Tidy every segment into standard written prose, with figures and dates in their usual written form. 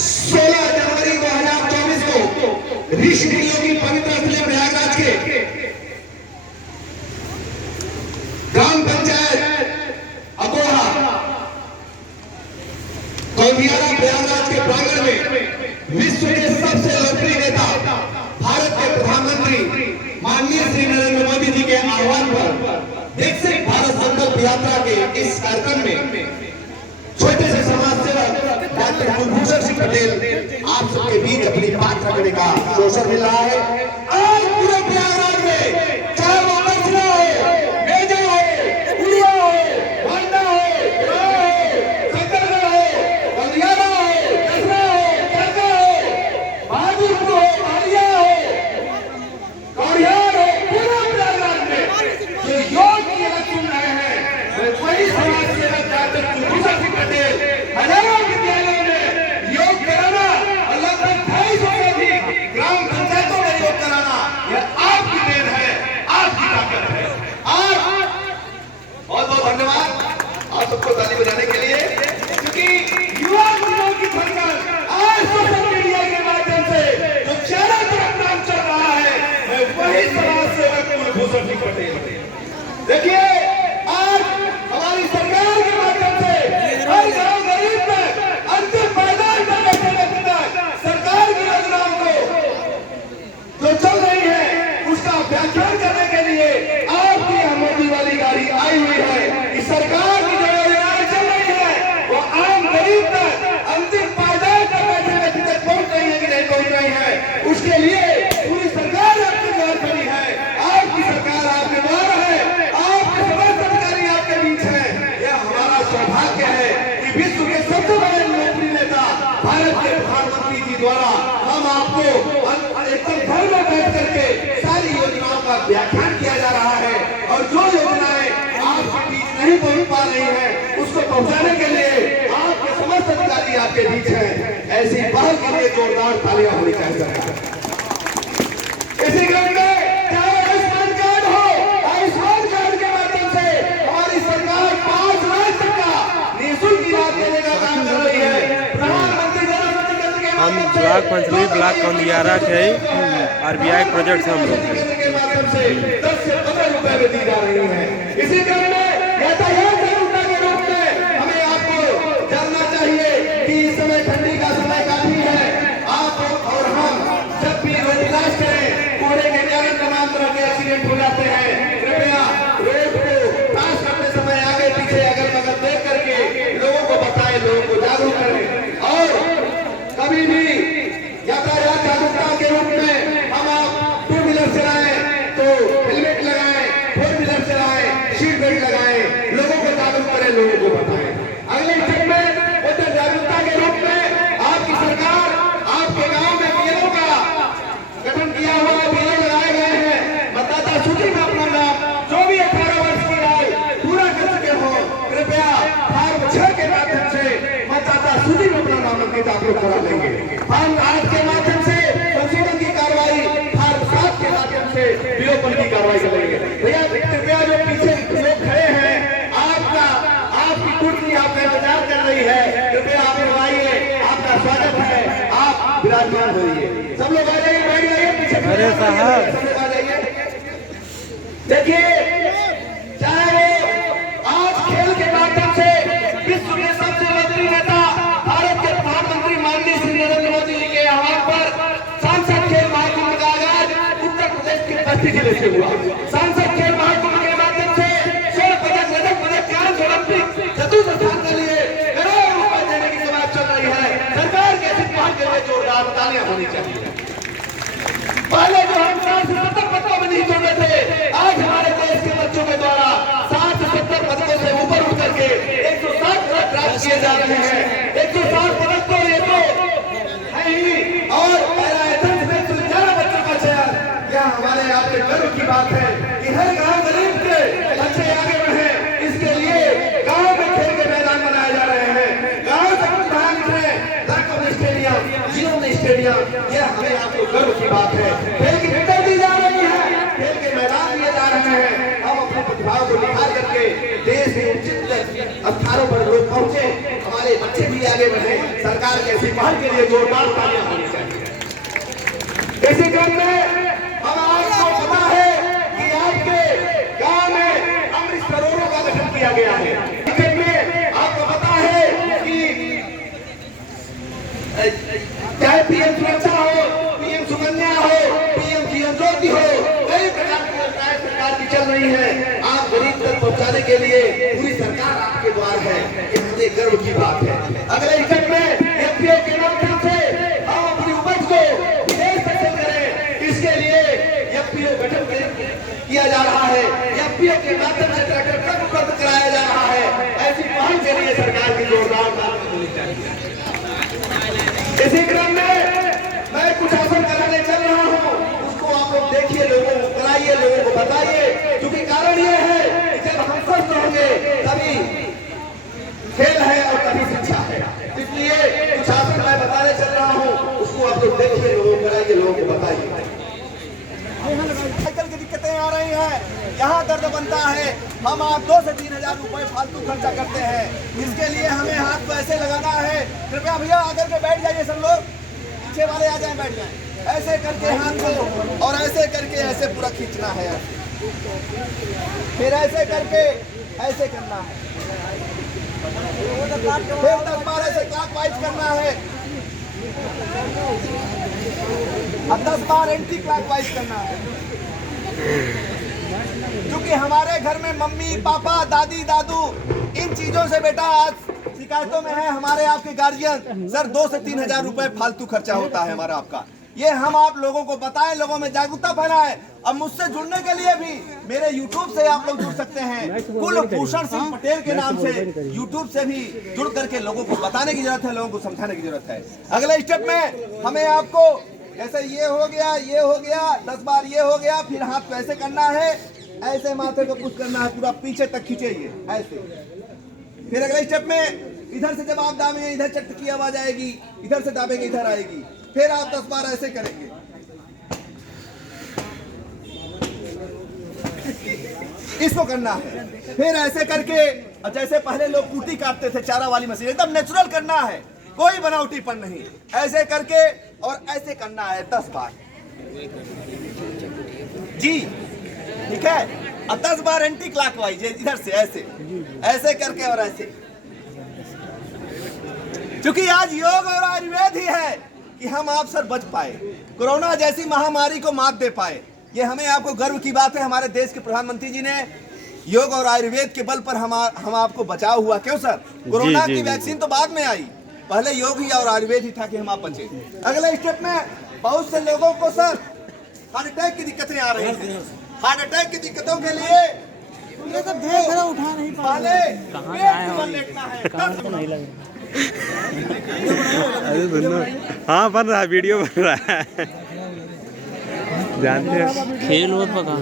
16 जनवरी 2024 को ऋषियों की पवित्र स्थल प्रयागराज के ग्राम पंचायत अकोहा कौंधियारा प्रयागराज के प्रांगण में विश्व के सबसे लोकप्रिय नेता भारत के प्रधानमंत्री माननीय श्री नरेंद्र मोदी जी के आह्वान पर विकसित भारत संकल्प यात्रा के इस कार्यक्रम में छोटे से समाज सेवक डॉक्टर कुलभूषण सिंह पटेल आप सबके बीच अपनी बात रखने का अवसर मिल रहा है। आज पूरे प्रयागराज में चाहे वो दक्षिणा हो, मेजा हो, उड़िया हो, वांडा हो, सकरगढ़ हो, बलियाना हो, दसरा हो, काका हो, बहादुरपुर हो, मारिया हो, कौड़ियार हो, पूरे प्रयागराज में जो योग की रस्म सुन रहे हैं वही समाज सेवक डॉक्टर कुलभूषण सिंह पटेल हजारों विद्यालयों में योग कराना और लगभग 250 से अधिक ग्राम पंचायतों में योग कराना यह आपकी देन है, आपकी ताकत है। आज बहुत बहुत धन्यवाद आप सबको ताली बजाने के लिए, क्योंकि युवा दिनों की धड़कन आज सोशल मीडिया के माध्यम से जो चारों तरफ नाम चल रहा है वही समाज सेवक कुलभूषण सिंह पटेल। देखिए आज हमारी सरकार के माध्यम से हर गांव गरीब तक अंतिम पायदान पर बैठे व्यक्ति तक सरकार की योजनाओं को जो चल रही है उसका व्याख्यान करने के लिए आपकी यह मोदी वाली गाड़ी आई हुई है कि सरकार की जो योजनाएं चल रही है वो आम गरीब तक अंतिम पायदान पर बैठे व्यक्ति तक पहुंच रही है कि नहीं पहुंच रही है। उसके लिए पूरी सरकार आपकी द्वार खड़ी है, आपकी सरकार आपके द्वार है, आपके समस्त अधिकारी आपके बीच है। यह हमारा सौभाग्य है कि विश्व के सबसे बड़े लोकप्रिय नेता भारत के प्रधानमंत्री जी द्वारा हम आपको एकदम घर में बैठ करके सारी योजनाओं का व्याख्यान किया जा रहा है और जो योजनाएं आपके बीच नहीं पहुंच पा रही है उसको पहुंचाने के लिए आपके समस्त अधिकारी आपके बीच है। ऐसी पहल के लिए जोरदार तालियां होनी चाहिए। इसी क्रम में चाहे आयुष्मान कार्ड हो, आयुष्मान कार्ड के माध्यम से हमारी सरकार 5 लाख तक का निःशुल्क इलाज देने का काम कर रही है। प्रधानमंत्री हम ब्लॉक पंचली ब्लॉक कौंधियारा के आरबीआई प्रोजेक्ट से हम लोग के माध्यम से 10 से 15 रुपए में दी जा रही है। इसी क्रम में यातायात जागरूकता के रूप में हमें आपको जानना चाहिए कि इस समय ठंडी का समय काफी है। आप और हम जब भी रोड क्रॉस करें कोहरे के कारण तमाम तरह के एक्सीडेंट हो जाते हैं। कृपया रोड को क्रॉस करते समय आगे पीछे अगल बगल देख करके लोगों को बताएं, लोगों को जागरूक करें और कभी भी यातायात जागरूकता के रूप में हम आप 2 व्हीलर चलाएं तो हेलमेट लगाएं, 4 व्हीलर चलाएं सीट बेल्ट लगाएं, लोगों को जागरूक करें, लोगों को बताएं। अगले स्टेप में उधर जागरूकता के रूप में आपकी सरकार आपके गांव में बीएलओ का गठन किया हुआ है, बीएलओ लगाए गए हैं। मतदाता सूची में अपना नाम जो भी 18 वर्ष की आयु पूरा कर चुके हो कृपया फॉर्म 6 के माध्यम से मतदाता सूची में अपना नाम अंकित आप लोग करा लेंगे। फॉर्म 8 के माध्यम से संशोधन की कार्रवाई, फॉर्म 7 के माध्यम से विलोपन की कार्रवाई करेंगे। भैया कृपया जो पीछे लोग खड़े हैं आपकी कुर्सी आपका इंतजार कर रही है, कृपया आप लोग आइए, आपका स्वागत है, आप विराजमान होइए। सब लोग आ जाइए, बैठ जाइए पीछे। अरे साहब सब लोग आ जाइए। देखिए चाहे वो आज खेल के माध्यम से विश्व के सबसे लोकप्रिय नेता भारत के प्रधानमंत्री माननीय श्री नरेंद्र मोदी जी के आह्वान पर सांसद खेल महाकुंभ का आगाज उत्तर प्रदेश के बस्ती जिले से हुआ। सांसद खेल महाकुंभ के माध्यम से 16 पदक, रजत पदक, कांस्य ओलंपिक चतुर्थ स्थान के लिए करोड़ों रुपए देने की कवायद चल रही है। सरकार के इस पहल के लिए जोरदार तालियां होनी चाहिए। पहले जो हम 60 से 70 पदकों में नहीं जोड़े थे, आज हमारे देश के बच्चों के द्वारा 60 से 70 पदकों से ऊपर उठ करके 160 पदक प्राप्त किए जा रहे हैं। 160 पदक तो ये तो है ही, और पैरा एथलेटिक्स में 11 बच्चों का चयन, यह हमारे आपके गर्व की बात है कि हर गांव गरीब के बच्चे आगे बढ़े। इसके लिए गांव में खेल के मैदान बनाए जा रहे हैं। गांव से कुछ बाहर निकले, लड़कों स्टेडियम, जीवन स्टेडियम, यह हमें आपको गर्व की बात है। खेल की टिकट दी जा रही है, खेल के मैदान दिए जा रहे हैं। हम अपने प्रतिभाओं को निखार करके देश में उचित स्थानों पर लोग पहुंचे, हमारे बच्चे भी आगे बढ़े। सरकार के ऐसी पहल के लिए जोरदार तालियां होनी चाहिए। इसी क्रम में हम आपको पता है कि आपके गांव में अमृत सरोवरों का गठन किया गया है। टिकट में आपको पता है कि चाहे पीएम सुरक्षा हो, पीएम सुकन्या हो, पीएम जीवन ज्योति हो, कई प्रकार की योजनाएं सरकार की चल रही है। आप गरीब तक पहुंचाने के लिए पूरी सरकार आपके द्वार है। ये हमें गर्व की बात है। अगले स्टेप में एफपीओ के माध्यम से हम अपनी उपज को विदेश तक सेल करें, इसके लिए एफपीओ गठन किया जा रहा है। एफपीओ के माध्यम से ट्रैक्टर ट्रक उपलब्ध कराया जा रहा है। ऐसी पहल के लिए सरकार की जोरदार ताली होनी चाहिए। इसी क्रम में मैं कुछ आसन कराने चल रहा हूँ, उसको आप लोग देखिए, लोगों को कराइए, लोगों को बताइए। क्योंकि कारण ये है कि जब हम स्वस्थ होंगे तभी खेल है और तभी शिक्षा है। इसलिए कुछ आसन मैं बताने चल रहा हूँ, उसको आप लोग देखिए, लोगों को कराइए, लोगों को बताइए। साइकिल की दिक्कतें आ रही हैं, यहाँ दर्द बनता है, हम आप 2 से 3 हजार रुपए फालतू खर्चा करते हैं। इसके लिए हमें हाथ को ऐसे लगाना है। कृपया भैया आकर के बैठ जाइए, सब लोग पीछे वाले आ जाएं, बैठ जाएं। ऐसे करके हाथ को और ऐसे करके ऐसे पूरा खींचना है, फिर ऐसे करके ऐसे करना है, फिर 10 बार ऐसे क्लॉकवाइज करना है, अब 10 बार एंटी क्लॉकवाइज करना है। क्योंकि हमारे घर में मम्मी पापा दादी दादू इन चीजों से बेटा आज शिकायतों में है। हमारे आपके गार्जियन सर 2 से 3 हजार रुपए फालतू खर्चा होता है हमारा आपका। ये हम आप लोगों को बताएं, लोगों में जागरूकता फैलाएं। अब मुझसे जुड़ने के लिए भी मेरे YouTube से आप लोग जुड़ सकते हैं। कुलभूषण सिंह पटेल के नाम से YouTube से भी जुड़ करके लोगों को बताने की जरूरत है, लोगों को समझाने की जरूरत है। अगले स्टेप में हमें आपको जैसे ये हो गया, ये हो गया, 10 बार ये हो गया, फिर हाथ को ऐसे करना है, ऐसे माथे को पुश करना है, पूरा पीछे तक खींचेंगे ऐसे। फिर अगले स्टेप में इधर से जब आप दाबेंगे इधर चट की आवाज आएगी, इधर से दाबेंगे इधर आएगी। फिर आप 10 बार ऐसे करेंगे, इसको करना है। फिर ऐसे करके जैसे पहले लोग कुटी काटते थे चारा वाली मशीन, एकदम नेचुरल करना है, कोई बनावटीपन नहीं। ऐसे करके और ऐसे करना है 10 बार जी, ठीक है। और 10 बार एंटी क्लॉकवाइज इधर से ऐसे ऐसे करके और ऐसे। क्योंकि आज योग और आयुर्वेद ही है कि हम आप सर बच पाए, कोरोना जैसी महामारी को मात दे पाए। ये हमें आपको गर्व की बात है। हमारे देश के प्रधानमंत्री जी ने योग और आयुर्वेद के बल पर हम आपको बचाव हुआ। क्यों सर? कोरोना की वैक्सीन तो बाद में आई, पहले योग ही और आयुर्वेद ही था कि हम आप बचे। अगले स्टेप में बहुत से लोगों को सर हार्ट अटैक की दिक्कतें आ रही हैं। हार्ट अटैक की दिक्कतों के लिए ये सब उठा नहीं पहले पेट पर लेटना है। अरे सुनो, हाँ बन रहा है, वीडियो बन रहा है। जानते हैं खेल और पका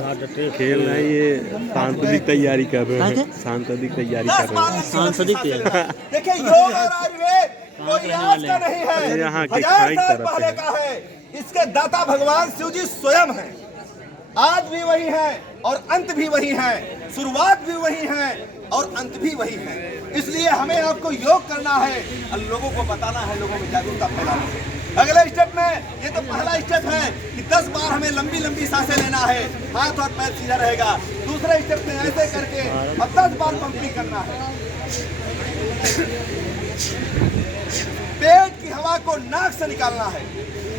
खेल नहीं, ये सांस्कृतिक तैयारी कर रहे हैं, सांस्कृतिक तैयारी कर रहे हैं। सांस्कृतिक तैयारी देखिए योग और आयुर्वेद कोई आज का नहीं है, यहाँ के 1000 साल तरफ पहले का है। इसके दाता भगवान शिव जी स्वयं है, आज भी वही है और अंत भी वही है, शुरुआत भी वही है और अंत भी वही है। इसलिए हमें आपको योग करना है और लोगों को बताना है, लोगों में जागरूकता फैलाना है। अगले स्टेप में ये तो पहला स्टेप है कि 10 बार हमें लंबी लंबी सांसें लेना है, हाथ और पैर सीधा रहेगा। दूसरे स्टेप में ऐसे करके और 10 बार पंपिंग करना है। पेट की हवा को नाक से निकालना है,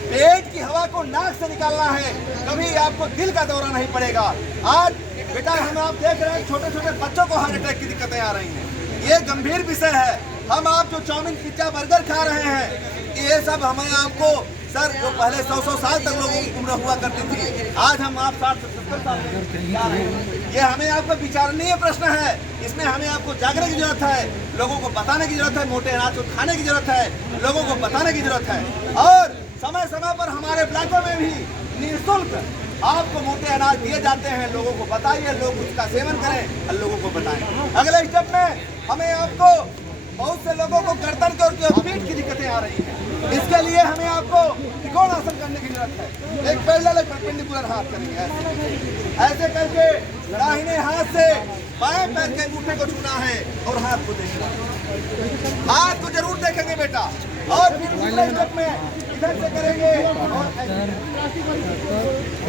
पेट की हवा को नाक से निकालना है। कभी आपको दिल का दौरा नहीं पड़ेगा। आज बेटा हम आप देख रहे हैं छोटे छोटे बच्चों को हार्ट अटैक की दिक्कतें आ रही हैं, ये गंभीर विषय है। हम आप जो चाउमीन पिज्जा बर्गर खा रहे हैं, ये सब हमें आपको सर जो पहले 100 साल तक लोगों की उम्र हुआ करती थी, आज हम आप 60 से 70 साल जा रहे हैं। ये हमें आपका विचारणीय प्रश्न है, इसमें हमें आपको जागने की जरूरत है, लोगों को बताने की जरूरत है, मोटे अनाज को खाने की जरूरत है, लोगों को बताने की जरूरत है। और समय समय पर हमारे ब्लॉकों में भी निःशुल्क आपको मोटे अनाज दिए जाते हैं। लोगों को बताइए, लोग उसका सेवन करें और लोगों को बताएं। अगले स्टेप में हमें आपको बहुत से लोगों को गर्दन के और पीठ की दिक्कतें आ रही हैं, इसके लिए हमें आपको त्रिकोण आसन करने की जरूरत है। एक पैरेलल एक परपेंडिकुलर हाथ करेंगे ऐसे करके दाहिने हाथ से बाएं पैर के अंगूठे को छूना है और हाथ को देखना है। हाथ को जरूर देखेंगे बेटा। और फिर दूसरे स्टेप में इधर से करेंगे और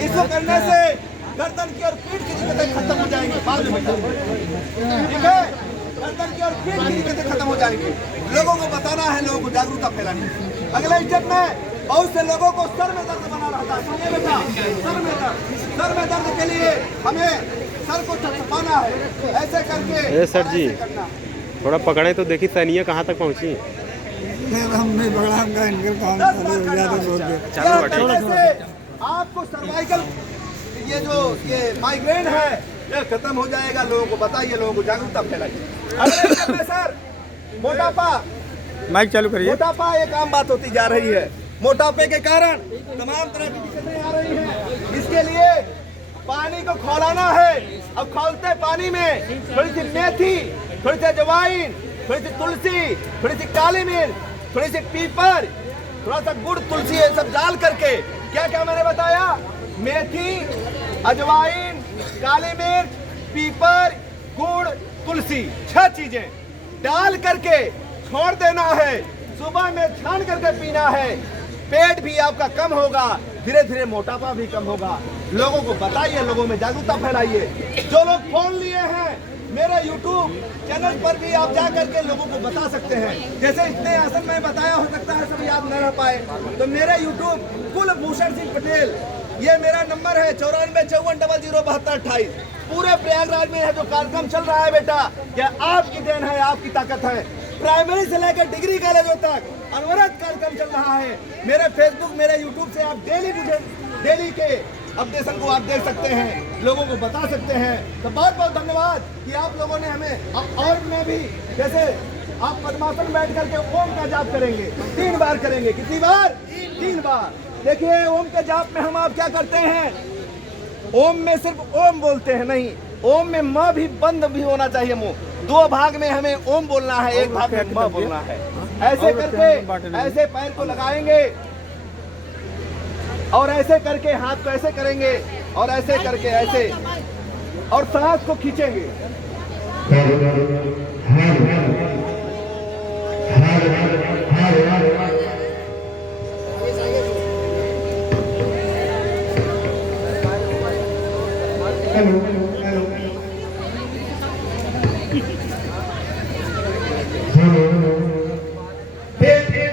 इसको करने से गर्दन की और पीठ की दिक्कतें खत्म हो जाएंगी। बाद में बेटा ठीक है, गर्दन की और पीठ की दिक्कतें खत्म हो जाएंगी। लोगों को बताना है, लोगों को जागरूकता फैलानी है। अगले स्टेप में बहुत से लोगों को सर में दर्द बना रहता है। सुनिए बेटा, सर में दर्द के लिए हमें सर को थपथपाना है, ऐसे करके। ए सर जी, थोड़ा पकड़े तो देखी सैनिया कहाँ तक पहुँची। आपको सर्वाइकल ये माइग्रेन है ये खत्म हो जाएगा। लोगों को बताइए, लोगों को जागरूकता फैलाइए। अगले सर मोटापा, माइक चालू करिए। मोटापा एक आम बात होती जा रही है। मोटापे के कारण तमाम तरह की दिक्कतें आ रही हैं। इसके लिए पानी को खौलाना है। अब खौलते पानी में थोड़ी सी मेथी, थोड़ी सी अजवाइन, थोड़ी सी तुलसी, थोड़ी सी काली मिर्च, थोड़ी सी पीपर, थोड़ा सा गुड़, तुलसी, ये सब डाल करके क्या क्या मैंने बताया, मेथी, अजवाइन, काली मिर्च, पीपर, गुड़, तुलसी, 6 चीजें डाल करके छोड़ देना है। सुबह में छान करके पीना है। पेट भी आपका कम होगा, धीरे धीरे मोटापा भी कम होगा। लोगों को बताइए, लोगों में जागरूकता फैलाइए। जो लोग फोन लिए हैं, मेरे YouTube चैनल पर भी आप जा करके लोगों को बता सकते हैं। जैसे इतने आसन में बताया, हो सकता है सब याद न रह पाए, तो मेरे YouTube कुलभूषण सिंह पटेल, ये मेरा नंबर है 9454007228। पूरे प्रयागराज में है जो कार्यक्रम चल रहा है बेटा, यह आपकी देन है, आपकी ताकत है। प्राइमरी से लेकर डिग्री कॉलेजों तक अनवरत कार्यक्रम चल रहा है। मेरे फेसबुक, मेरे यूट्यूब से आप डेली के अपडेशन को आप देख सकते हैं, लोगों को बता सकते हैं। तो बहुत बहुत धन्यवाद कि आप लोगों ने हमें। और मैं भी, जैसे आप पद्मासन बैठ करके ओम का जाप करेंगे, 3 बार करेंगे। कितनी बार? 3 बार। देखिए ओम के जाप में हम आप क्या करते हैं, ओम में सिर्फ ओम बोलते हैं नहीं, ओम में म भी बंद भी होना चाहिए। मुंह 2 भाग में हमें ओम बोलना है, 1 भाग में म बोलना है। ऐसे करके ऐसे पैर को लगाएंगे और ऐसे करके हाथ को ऐसे करेंगे और ऐसे करके ऐसे, और सांस को खींचेंगे।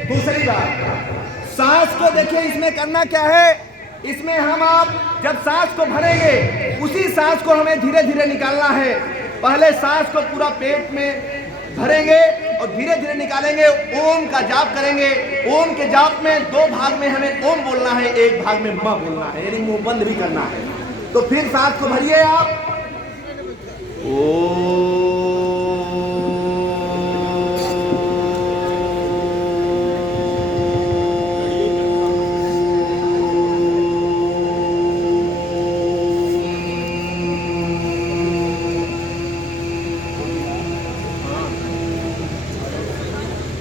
दूसरी बात, सांस को देखिए, इसमें करना क्या है, इसमें हम आप जब सांस को भरेंगे, उसी सांस को हमें धीरे धीरे निकालना है। पहले सांस को पूरा पेट में भरेंगे और धीरे धीरे निकालेंगे। ओम का जाप करेंगे। ओम के जाप में 2 भाग में हमें ओम बोलना है, 1 भाग में म बोलना है, यानी मुंह बंद भी करना है। तो फिर सांस को भरिए आप।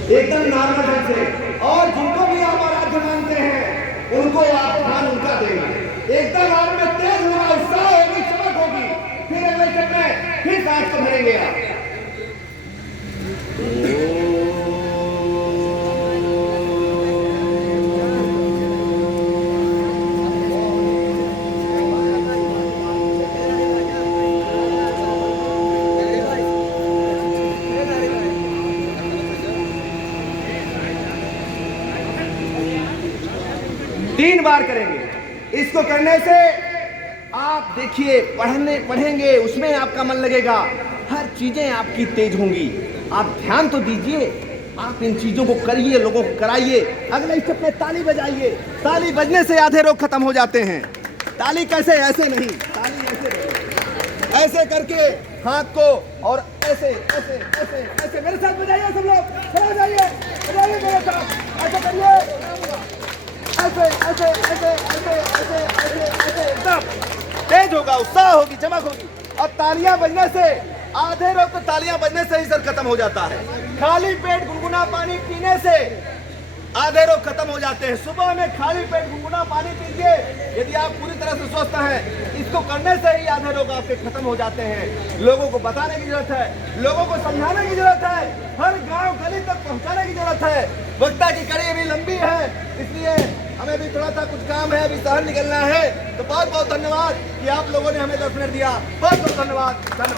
एकदम नॉर्मल ढंग से। और जिनको भी आप आराध्य मानते हैं, उनको आप ध्यान उनका देंगे। एकदम आप में तेज होगा, उत्साह होगी, चमक होगी। फिर अगले स्टेप में फिर सांस को भरेंगे आप। तीन बार करेंगे। इसको करने से आप देखिए, पढ़ेंगे, उसमें आपका मन लगेगा, हर चीजें आपकी तेज होंगी। आप ध्यान तो दीजिए, आप इन चीजों को करिए, लोगों को कराइए। अगले स्टेप में ताली बजाइए। ताली बजने से आधे रोग खत्म हो जाते हैं। ताली कैसे? ऐसे नहीं, ताली ऐसे, ऐसे करके हाथ को, और ऐसे ऐसे ऐसे ऐसे। मेरे साथ बजाइए सब लोग, चलो बजाइए, बजाइए मेरे साथ, ऐसे करिए, ऐसे ऐसे ऐसे ऐसे ऐसे ऐसे ऐसे, एकदम तेज होगा, उत्साह होगी, चमक होगी। और तालियां बजने से, आधे रोग तो तालियां बजने से ही सर खत्म हो जाता है। खाली पेट गुनगुना पानी पीने से आधे रोग खत्म हो जाते हैं। सुबह में खाली पेट गुनगुना पानी पीजिए, यदि आप पूरी तरह से स्वस्थ हैं। इसको करने से ही आधे रोग आपके खत्म हो जाते हैं। लोगों को बताने की जरूरत है, लोगों को समझाने की जरूरत है, हर गांव गली तक पहुंचाने की जरूरत है। वक्ता की कड़ी अभी लंबी है, इसलिए हमें भी थोड़ा सा कुछ काम है, अभी शहर निकलना है। तो बहुत बहुत धन्यवाद कि आप लोगों ने हमें 10 मिनट दिया। बहुत बहुत धन्यवाद।